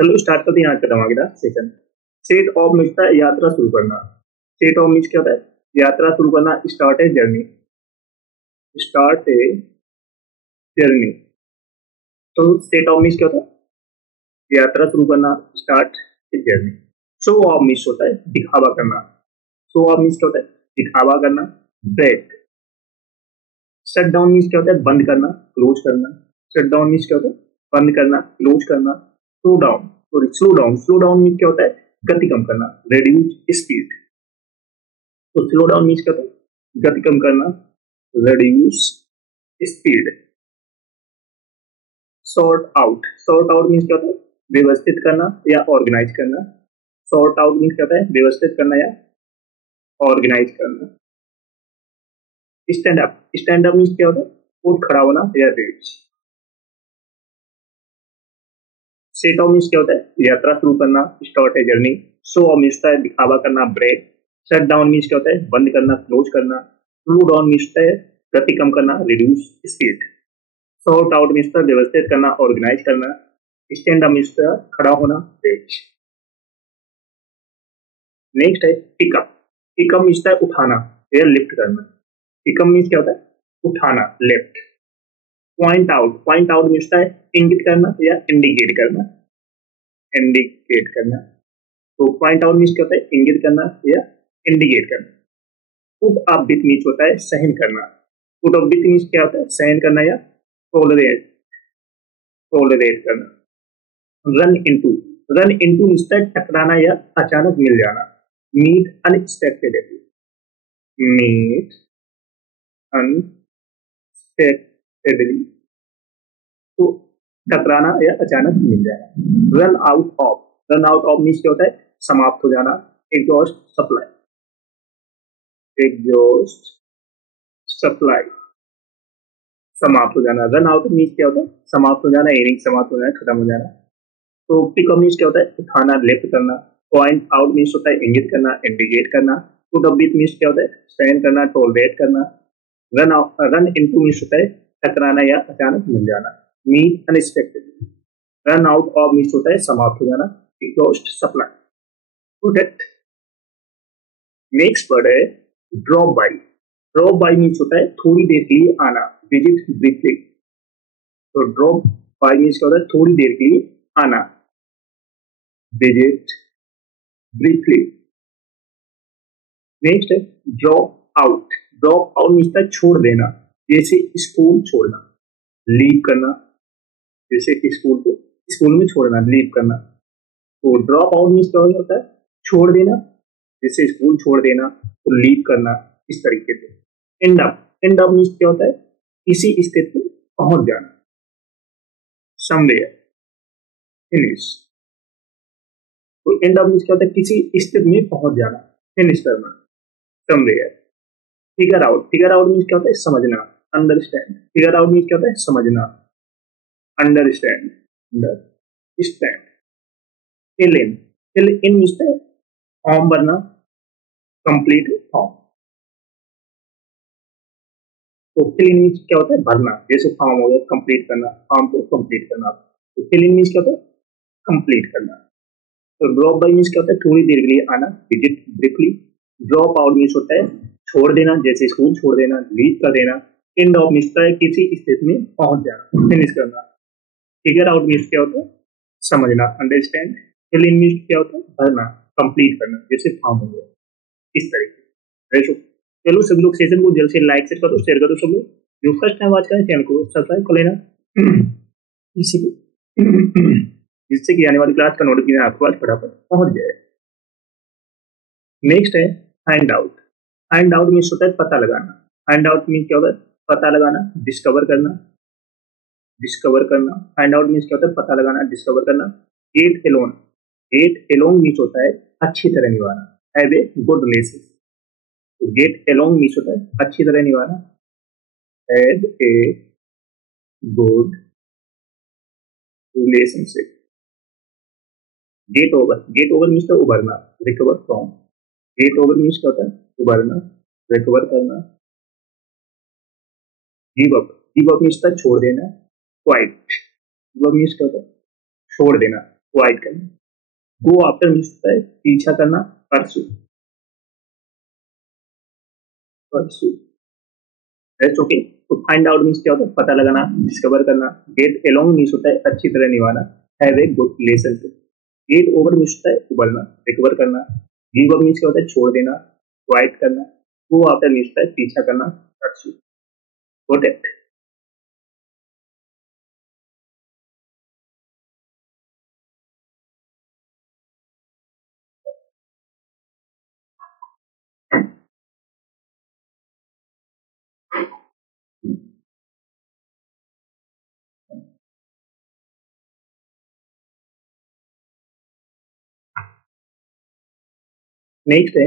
चलो स्टार्ट करते हैं आज का धमाकेदार सेशन। सेट ऑफ मिलता है यात्रा शुरू करना। सेट ऑफ मीन्स क्या होता है? यात्रा शुरू करना, start a journey. Start a journey. तो सेट ऑफ मीन्स क्या होता है? यात्रा शुरू करना, start a journey. Show off means होता है दिखावा करना। शो ऑफ मीन्स क्या होता है? दिखावा करना। ब्रेक। शट डाउन मीन्स क्या होता है? बंद करना, क्लोज करना। शट डाउन मीन्स क्या होता है? बंद करना, क्लोज करना। Slow down, sorry slow down. Slow down means क्या होता है? गति कम करना, रेड्यूस स्पीड। तो स्लो डाउन मीन्स क्या होता है? गति कम करना, reduce speed. Sort out. Sort out means क्या होता है? व्यवस्थित करना या ऑर्गेनाइज करना। सॉर्ट आउट मीन्स क्या होता है? व्यवस्थित करना या ऑर्गेनाइज करना। Stand up. Stand up means क्या होता है? खुद खड़ा होना या रेज। सेट ऑफ मीन्स क्या होता है? यात्रा शुरू करना, start a journey. Show off means है दिखावा करना, ब्रेक। शट डाउन मीन्स क्या होता है? बंद करना, क्लोज करना। स्लो डाउन मीन्स है गति कम करना, reduce speed. Sort out means है व्यवस्थित करना, ऑर्गेनाइज करना। स्टैंड अप मीन्स है खड़ा होना, रेज। नेक्स्ट है पिकअप। पिकअप मीन्स है उठाना या लिफ्ट करना। पिकअप मीन्स क्या होता है? उठाना, lift. Point out. Point out means है इंगित करना या इंडिकेट करना। इंडिकेट करना। तो पॉइंट आउट मीन्स क्या होता है? इंगित करना या इंडिकेट करना। पुट अप विथ मीन्स होता है सहन करना। पुट अप विथ मीन्स क्या होता है? सहन करना या टॉलरेट, टॉलरेट करना। Run into. Run into means है टकराना या अचानक मिल जाना। Meet unexpectedly. मीट अनएक्सपेक्टेडली, तो टकराना या अचानक मिल जाना। Run out of. Run out of means क्या होता है? समाप्त हो जाना, एग्जॉस्ट सप्लाई। एग्जॉस्ट सप्लाई, समाप्त हो जाना। रन आउट मीन्स क्या होता है? समाप्त हो जाना, इनिंग समाप्त हो जाना, खत्म हो जाना। तो पिकअप मीन्स क्या होता है? उठाना, लिफ्ट करना। पॉइंट आउट मीन्स होता है इंगित करना, इंडिकेट करना। पुट अप विथ मीन्स क्या होता है? सहन करना, टॉलरेट करना। रन इनटू मीन्स होता है टकराना या अचानक मिल जाना। Meet unexpectedly. Run out of means होता है समाप्त हो जाना, exhaust supply. Protect. Next word है drop by. Drop by means होता है थोड़ी देर के लिए आना, विजिट ब्रीफली। तो ड्रॉप बाई मीन्स क्या होता है? थोड़ी देर के लिए आना, विजिट ब्रीफली। नेक्स्ट है drop out. Drop out means है छोड़ देना, जैसे स्कूल छोड़ना, लीव करना। जैसे स्कूल को स्कूल में छोड़ना, लीव करना। तो ड्रॉप आउट मीन्स क्या होता है? छोड़ देना, जैसे स्कूल छोड़ देना, तो लीव करना, इस तरीके से। And up. And up means क्या होता है? किसी स्थिति में पहुंच जाना, समवेयर, फिनिश। तो एंड अप मीन्स क्या होता है? किसी स्थिति में पहुंच जाना, फिनिश करना, somewhere. Figure out. Figure out means क्या होता है? समझना, अंडरस्टैंड। फिगर आउट मीन्स क्या होता है? समझना, understand, understand. Fill in. Fill in means है फॉर्म भरना, कंप्लीट फॉर्म। तो फिल इन मीन्स क्या होता है? भरना, जैसे फॉर्म हो गया, कंप्लीट करना, फॉर्म को कंप्लीट करना। तो फिल इन मीन्स क्या होता है? कंप्लीट करना। तो ड्रॉप बाई मीन्स क्या होता है? थोड़ी देर के लिए आना, visit briefly. Drop out means होता है छोड़ देना, जैसे स्कूल छोड़ देना, लीव कर देना। एंड ऑफ मीन्स है किसी स्थिति में पहुंच जाना, फिनिश करना। फिगर आउट मीन्स क्या होता है? समझना, अंडरस्टैंड। फिल इन मीन्स क्या होता है? भरना, कंप्लीट करना, जैसे फॉर्म हो गया, इस तरीके से। चलो सभी लोग सेशन को जल्द से लाइक कर दो, शेयर कर दो। सब लोग जो फर्स्ट टाइम वॉच करें चैनल को सब्सक्राइब कर लेना, जिससे कि आने वाली क्लास का नोटिफिकेशन आपके पास फटाफट पहुंच जाए। नेक्स्ट है find out. Find out means होता है पता लगाना। फाइंड आउट मीन्स क्या होता है? पता लगाना, डिस्कवर करना, डिस्कवर करना। फाइंड आउट मीन्स क्या होता है? पता लगाना, डिस्कवर करना। Get along. Get along means होता है अच्छी तरह निभाना, हैव ए गुड रिलेशन। तो गेट एलोन मीन्स होता है अच्छी तरह निभाना, have a good relationship. Get over. Get over means उभरना, recover from. Get over means क्या होता है? उभरना, रिकवर करना। Give up. Give up means छोड़ देना, क्वाइट। गिव अप मीन्स क्या होता है? छोड़ देना, क्वाइट करना। गो आफ्टर मीन्स होता है पीछा करना, परसू, परसू। That's okay. तो फाइंड आउट मीन्स क्या होता है, पता लगाना, डिस्कवर करना। गेट अलोंग मीन्स होता है अच्छी तरह निभाना, have a good relationship. Get over means होता है उबरना, रिकवर करना। गिव अप मीन्स क्या होता है छोड़ देना, क्वाइट करना। गो आफ्टर मीन्स होता है पीछा करना, परसू। Got it. नेक्स्ट है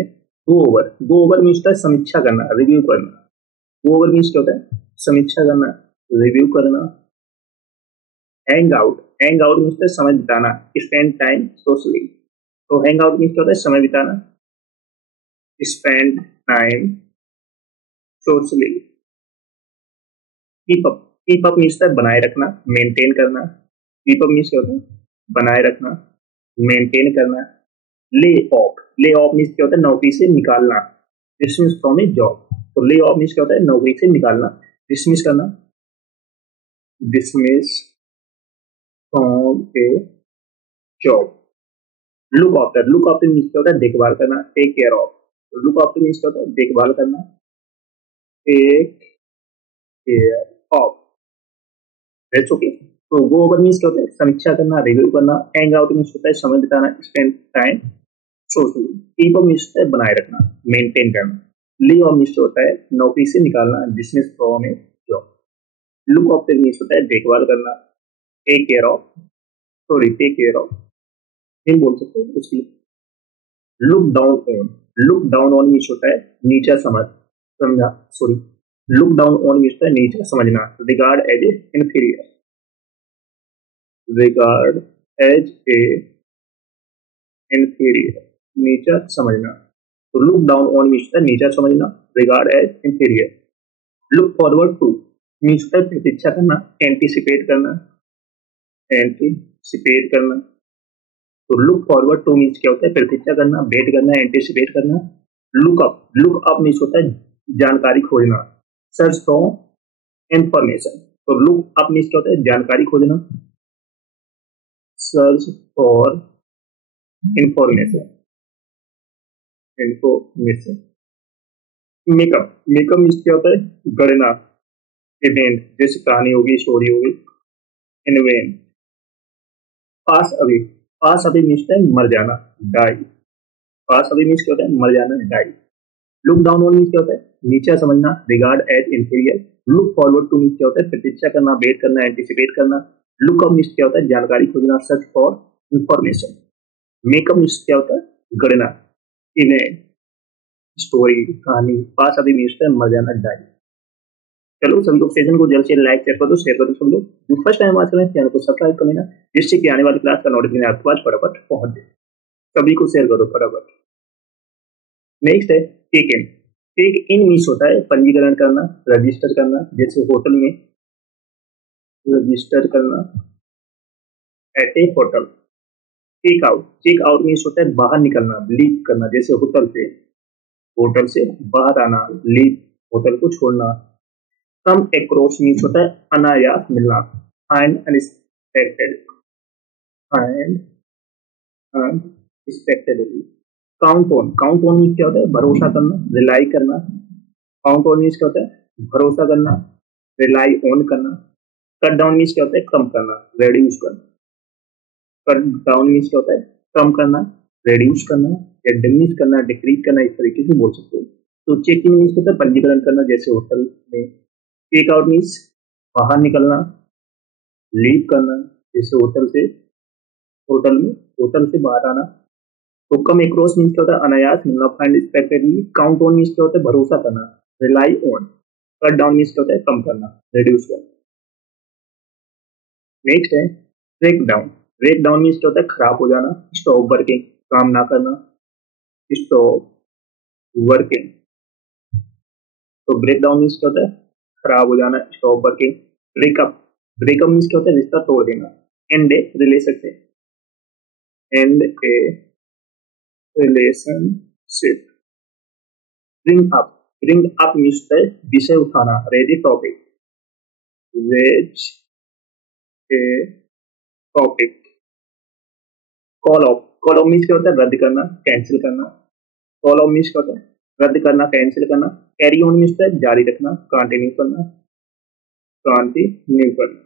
go over. Go over means होता है समीक्षा करना, रिव्यू करना। गो ओवर मीन्स क्या होता है समीक्षा करना, रिव्यू करना। Hang out, hang out means होता है समय बिताना, स्पेंड टाइम सोशली। तो हैंग आउट मीन्स क्या होता है समय बिताना, spend time socially. Keep up, keep up means है बनाए रखना, मेंटेन करना। कीप अप मीन्स क्या होता है बनाए रखना, मेंटेन करना। Lay off, lay off means क्या होता है नौकरी से निकालना, डिसमिस फ्रॉम ए जॉब। तो ले ऑफ मीन्स क्या होता है नौकरी से निकालना, डिसमिस करना, dismiss from a job. Look after, look after means क्या होता है देखभाल करना, take care of. Look after means क्या होता है देखभाल करना, take care of. That's okay. तो गो ओवर मीन्स क्या होता है समीक्षा करना, रिव्यू करना। हैंग आउट मीन्स होता है समय बिताना, spend time socially. Keep up means होता है बनाए रखना, मेंटेन करना। लीव ऑफ मीन्स होता है नौकरी से निकालना, dismiss from a job. Look after means होता है देखभाल करना, take care of, sorry take care of हम बोल सकते हैं उसकी। Look down on, look down on means होता है नीचा समझ, समझा, sorry. Look down on means होता है नीचा समझना, regard as a inferior, regard as a inferior, नीचा समझना। तो लुक डाउन ऑन मीन्स होता है नीचा समझना, regard as inferior. Look forward to means होता है प्रतीक्षा करना, एंटीसिपेट करना, एंटीसिपेट करना। तो लुक फॉरवर्ड टू मीन्स क्या होता है प्रतीक्षा करना, वेट करना, एंटीसिपेट करना। लुक अप मीन्स होता है जानकारी खोजना, सर्च फॉर इंफॉर्मेशन। तो लुक अप मीन्स क्या होता है जानकारी खोजना, search for information, information. Makeup, makeup means क्या होता है गढ़ना, इवेंट जैसे कहानी होगी, स्टोरी होगी, invent. Pass away, pass away means है मर जाना, डाई। पास अवे मीन्स क्या होता है मर जाना, die. Look down on means क्या होता है नीचा समझना, regard as inferior. Look forward to means क्या होता है प्रतीक्षा करना, वेट करना, एंटिसिपेट करना। लुक अप मीन्स क्या होता है जानकारी खोजना, search for information. Makeup means क्या होता है गढ़ना, इवेंट, स्टोरी, कहानी। पास अवे मीन्स है मर जाना, डाई। चलो सभी लोग सेशन को जल्द से लाइक शेयर कर दो, शेयर कर दो सब लोग। जो फर्स्ट टाइम आज करें चैनल को सब्सक्राइब कर लेना, जिससे कि आने वाली क्लास का नोटिफिकेशन आपके पास फटाफट पहुंच जाए। सभी को शेयर करो फटाफट। नेक्स्ट है टेक इन। टेक इन मीन्स होता है पंजीकरण करना, रजिस्टर करना, जैसे होटल में रजिस्टर करना, at a hotel. Take out, take out means होता है बाहर निकलना, लीव करना, जैसे होटल से बाहर आना, लीव होटल को छोड़ना। कम अक्रॉस मीन्स होता है अनायास मिलना, find unexpected, find unexpectedly. Count on, count on means क्या होता है भरोसा करना, रिलाई करना। काउंट ऑन मीन्स क्या होता है भरोसा करना, रिलाई ऑन करना। कट डाउन मीन्स क्या होता है कम करना, रेड्यूस करना। कट डाउन मीन्स क्या होता है कम करना, रेड्यूस करना, या डिमिनिश करना, डिक्रीज करना, इस तरीके से बोल सकते हो। तो चेक इन मीन्स क्या होता है पंजीकरण करना, जैसे होटल में। टेक आउट मीन्स बाहर निकलना, लीव करना, जैसे होटल से बाहर आना। तो कम एक्रॉस मीन्स क्या होता है अनायास मिलना, find expectedly. Count on means क्या होता है भरोसा करना, rely on. Cut down means क्या होता है कम करना, रिड्यूस करना। नेक्स्ट है break down. Break down means क्या होता है खराब हो जाना, स्टॉप वर्किंग, काम ना करना, स्टॉप वर्किंग। तो ब्रेक डाउन मीन्स क्या होता है खराब हो जाना, stop working. Breakup, breakup means क्या होता है रिश्ता तोड़ देना, end a relationship. End a relationship. Bring up means विषय उठाना, raise a topic, raise a topic. Call off means क्या होता है, रद्द करना, कैंसिल करना। कॉल ऑफ मीन्स क्या होता है, रद्द करना, कैंसिल करना। कैरी ऑन मीन्स है जारी रखना, कंटिन्यू करना, कंटिन्यू करना।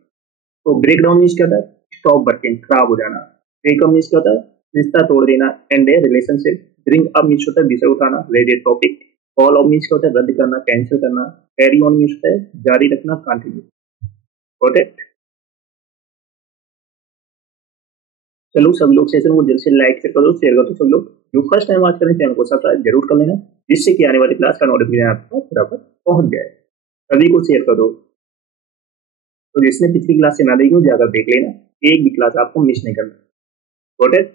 तो ब्रेक डाउन मीन्स क्या होता है, स्टॉप वर्किंग, खराब हो जाना। ब्रेकअप मीन्स क्या होता है, रिश्ता तोड़ देना, end a relationship. Bring up means होता है विषय उठाना, raise a topic. Call off means क्या होता है, रद्द करना, कैंसिल करना। कैरी ऑन मीन्स होता है जारी रखना, कंटिन्यू। Got it? चलो सब लोग सेशन को जल्द से लाइक से करो, शेयर करो। सब लोग जो फर्स्ट टाइम आज करें चैनल को सब्सक्राइब जरूर कर लेना, जिससे कि आने वाली क्लास का नोटिफिकेशन आपको बराबर पहुंच जाए। सभी को शेयर करो। तो जिसने पिछली क्लास से ना देखी हो जाकर देख लेना, एक भी क्लास आपको मिस नहीं करना। Got it?